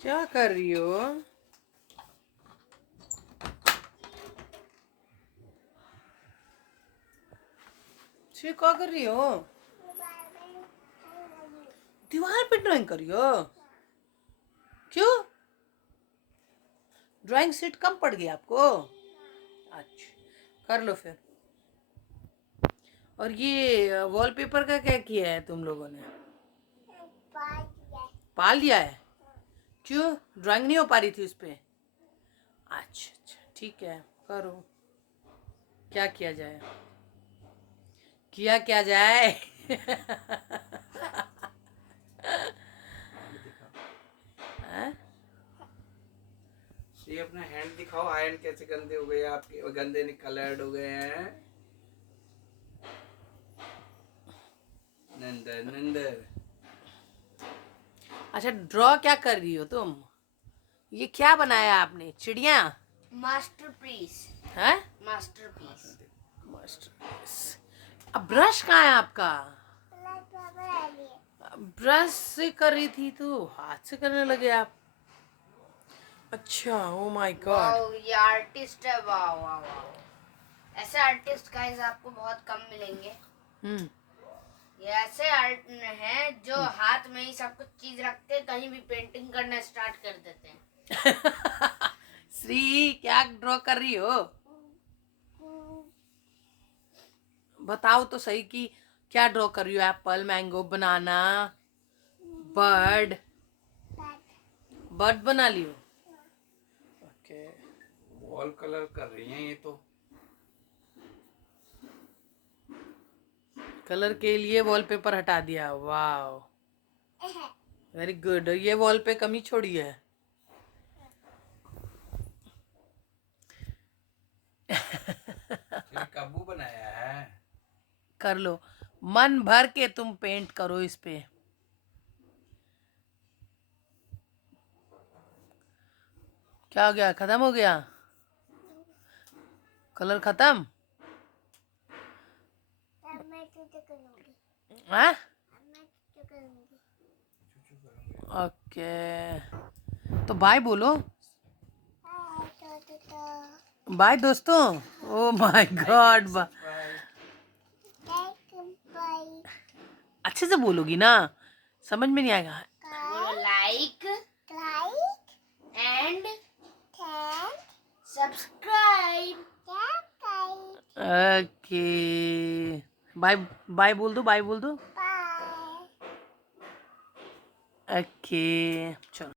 क्या कर रही हो? क्या कर रही हो? दीवार पे ड्राइंग कर रही हो? क्यों? ड्राइंग शीट कम पड़ गई आपको? अच्छा, कर लो फिर। और ये वॉलपेपर का क्या किया है तुम लोगों ने? पाल लिया है? क्यों, ड्राइंग नहीं हो पा रही थी उस पे? अच्छा अच्छा, ठीक है, करो। क्या किया जाए? किया क्या जाए? हैं? ये अपना हैंड दिखाओ, हैंड कैसे गंदे हो गए आपके, गंदे कलर्ड हो गए हैं। Another another. अच्छा, ड्रॉ क्या कर रही हो तुम? ये क्या बनाया आपने? चिड़िया? मास्टरपीस है? मास्टरपीस। मास्टरपीस। अब ब्रश कहाँ है आपका? ब्रश से कर रही थी तो हाथ से करने लगे आप। अच्छा, ओ माय गॉड। वाओ, ये आर्टिस्ट है। Wow wow wow. ऐसे आर्टिस्ट गाइस आपको बहुत कम मिलेंगे। हम्म। ये ऐसे आर्ट हैं जो हाथ में ही सब कुछ चीज रखते हैं, कहीं भी पेंटिंग करना स्टार्ट कर देते हैं। श्री, क्या ड्रॉ कर रही हो? बताओ तो सही कि क्या ड्रॉ कर रही हो? एप्पल, मैंगो, बनाना, बर्ड? बर्ड बना लियो। ओके। वॉल कलर कर रही हैं ये तो। कलर के लिए वॉलपेपर हटा दिया। वाह, वेरी गुड। ये वॉल पे कमी छोड़ी है। ये कब्बू बनाया है। कर लो, मन भर के तुम पेंट करो इस पे। क्या हो गया? खत्म हो गया? कलर खत्म? हाँ? ओके, तो बाय बोलो। बाय दोस्तों। Oh my God. अच्छे से बोलोगी ना, समझ में नहीं आएगा। Like and subscribe. Okay, bye. Bye बोल दो, बाय बोल दो। ओके, चलो।